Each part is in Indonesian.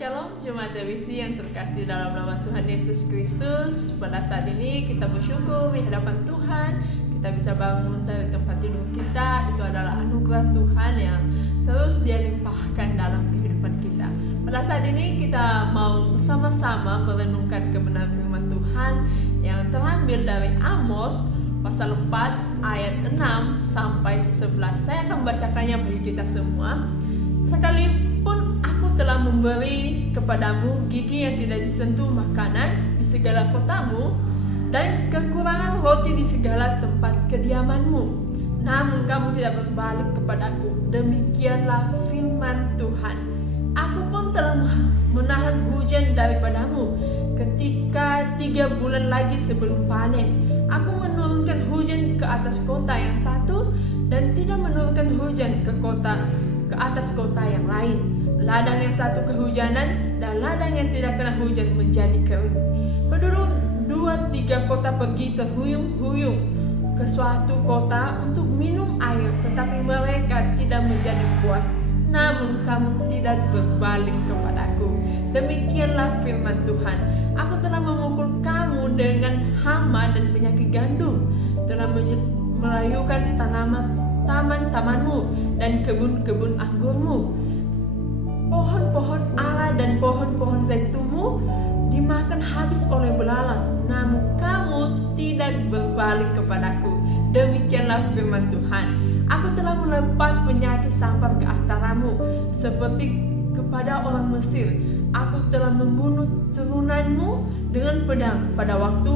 Shalom Jemaat DWC yang terkasih dalam nama Tuhan Yesus Kristus. Pada saat ini kita bersyukur di hadapan Tuhan. Kita bisa bangun dari tempat tidur kita. Itu adalah anugerah Tuhan yang terus Dia limpahkan dalam kehidupan kita. Pada saat ini kita mau bersama-sama merenungkan kebenaran firman Tuhan yang terambil dari Amos pasal 4 ayat 6 sampai 11. Saya akan membacakannya bagi kita semua. Sekalipun aku telah memberi kepadamu gigi yang tidak disentuh makanan di segala kotamu dan kekurangan roti di segala tempat kediamanmu, namun kamu tidak berbalik kepadaku, demikianlah firman Tuhan. Aku pun telah menahan hujan daripadamu ketika 3 bulan lagi sebelum panen. Aku menurunkan hujan ke atas kota yang satu dan tidak menurunkan hujan ke atas kota yang lain. Ladang yang satu kehujanan dan ladang yang tidak kena hujan menjadi kering. Penduduk 2-3 kota pergi terhuyung-huyung ke suatu kota untuk minum air, tetapi mereka tidak menjadi puas. Namun kamu tidak berbalik kepadaku. Demikianlah firman Tuhan. Aku telah memukul kamu dengan hama dan penyakit gandum, telah melayukan taman-tamanmu dan kebun-kebun anggurmu. Pohon-pohon ara dan pohon-pohon zaitunmu dimakan habis oleh belalang, namun kamu tidak berbalik kepadaku. Demikianlah firman Tuhan. Aku telah melepas penyakit sampar ke antaramu seperti kepada orang Mesir. Aku telah membunuh turunanmu dengan pedang pada waktu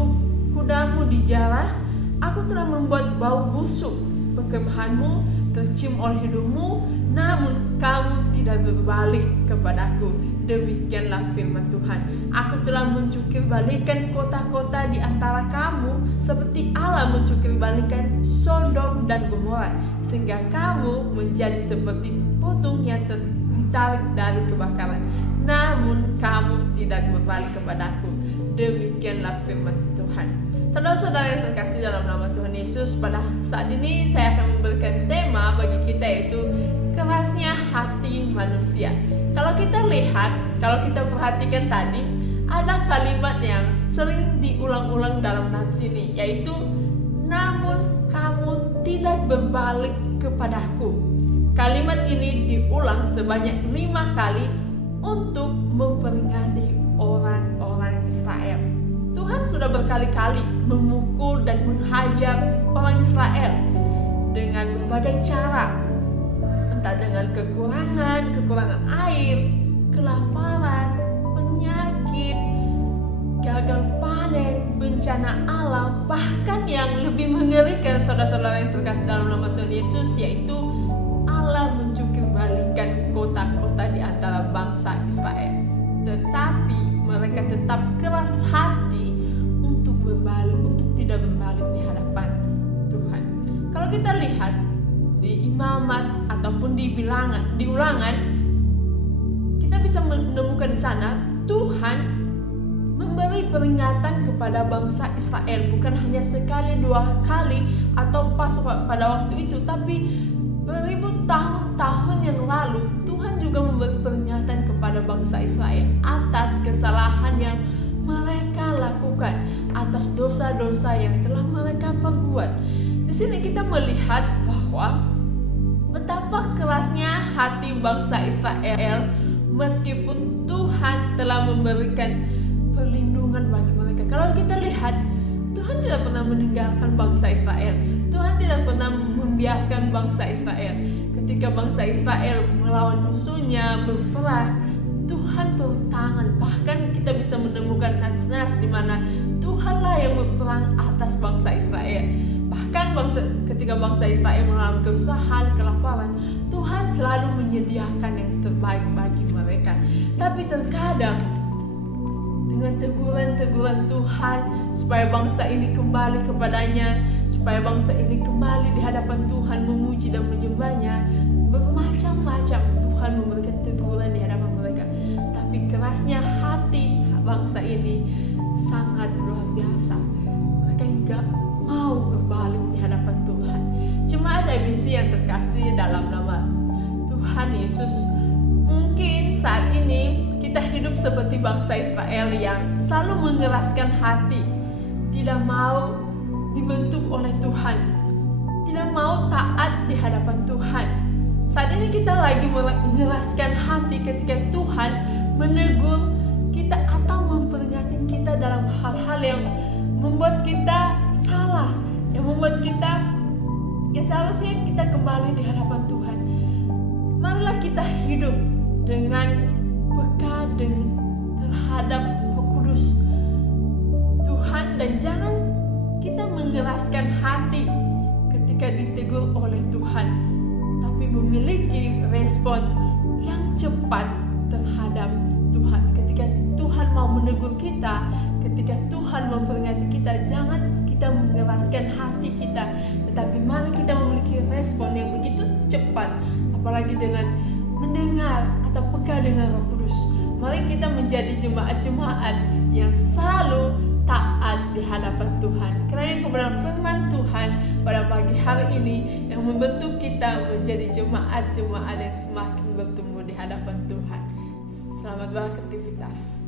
kudamu dijarah. Aku telah membuat bau busuk perkemahanmu tercium oleh hidungmu, namun kamu tidak berbalik kepadaku. Demikianlah firman Tuhan. Aku telah mencukir balikan kota-kota di antara kamu seperti Allah mencukir balikan Sodom dan Gomora, sehingga kamu menjadi seperti putung yang ditarik dari kebakaran, namun kamu tidak berbalik kepadaku. Demikianlah firman Tuhan. Saudara-saudara yang terkasih dalam nama Tuhan Yesus, pada saat ini saya akan memberikan tema bagi kita, yaitu kerasnya hati manusia. Kalau kita lihat, kalau kita perhatikan tadi, ada kalimat yang sering diulang-ulang dalam nats ini, yaitu namun kamu tidak berbalik kepadaku. Kalimat ini diulang sebanyak 5 kali untuk memperingati orang-orang Israel. Tuhan sudah berkali-kali memukul dan menghajar orang Israel dengan berbagai cara, entah dengan kekurangan air, kelaparan, penyakit, gagal panen, bencana alam, bahkan yang lebih mengerikan, saudara-saudara yang terkasih dalam nama Tuhan Yesus, yaitu Allah mencukir balikan kota-kota di antara bangsa Israel. Tetapi mereka tetap keras hati untuk tidak berbalik di hadapan Tuhan. Kalau kita lihat di Imamat ataupun di Ulangan, kita bisa menemukan di sana Tuhan memberi peringatan kepada bangsa Israel, bukan hanya sekali 2 kali atau pas pada waktu itu, tapi beribu tahun-tahun yang lalu Tuhan juga memberi peringatan kepada bangsa Israel atas kesalahan yang mereka lakukan, atas dosa-dosa yang telah mereka perbuat. Di sini kita melihat bahwa betapa kerasnya hati bangsa Israel meskipun Tuhan telah memberikan perlindungan bagi mereka. Kalau kita lihat, Tuhan tidak pernah meninggalkan bangsa Israel. Tuhan tidak pernah membiarkan bangsa Israel. Ketika bangsa Israel melawan musuhnya, berperang, Tuhan turun tangan. Bahkan kita bisa menemukan nats-nats di mana Tuhanlah yang berperang atas bangsa Israel. Bahkan ketika bangsa Israel mengalami kesusahan, kelaparan, Tuhan selalu menyediakan yang terbaik bagi mereka. Tapi terkadang dengan teguran-teguran Tuhan supaya bangsa ini kembali kepadanya, supaya bangsa ini kembali di hadapan Tuhan, memuji dan menyembahnya, bermacam-macam Tuhan memberikan teguran di hadapan mereka. Tapi kerasnya hati bangsa ini sangat luar biasa. Mereka enggak mau berbalik di hadapan Tuhan. Jemaat DWC yang terkasih dalam nama Tuhan Yesus, mungkin saat ini kita hidup seperti bangsa Israel yang selalu mengeraskan hati, tidak mau dibentuk oleh Tuhan, tidak mau taat di hadapan Tuhan. Saat ini kita lagi mengeraskan hati ketika Tuhan menegur kita atau memperingatkan kita dalam hal-hal yang membuat kita salah, yang membuat kita seharusnya kita kembali di hadapan Tuhan. Marilah kita hidup dengan peka terhadap Roh Kudus Tuhan, dan jangan kita mengeraskan hati ketika ditegur oleh Tuhan, tapi memiliki respon yang cepat terhadap Tuhan. Ketika Tuhan mau menegur kita, ketika Tuhan memperingati kita, jangan kita mengeraskan hati kita, tetapi mari kita memiliki respon yang begitu cepat, apalagi dengan mendengar atau peka dengan Roh Kudus. Mari kita menjadi jemaat-jemaat yang selalu taat di hadapan Tuhan. Kiranya kebenaran firman Tuhan pada pagi hari ini yang membentuk kita menjadi jemaat-jemaat yang semakin bertumbuh di hadapan Tuhan. Selamat beraktivitas.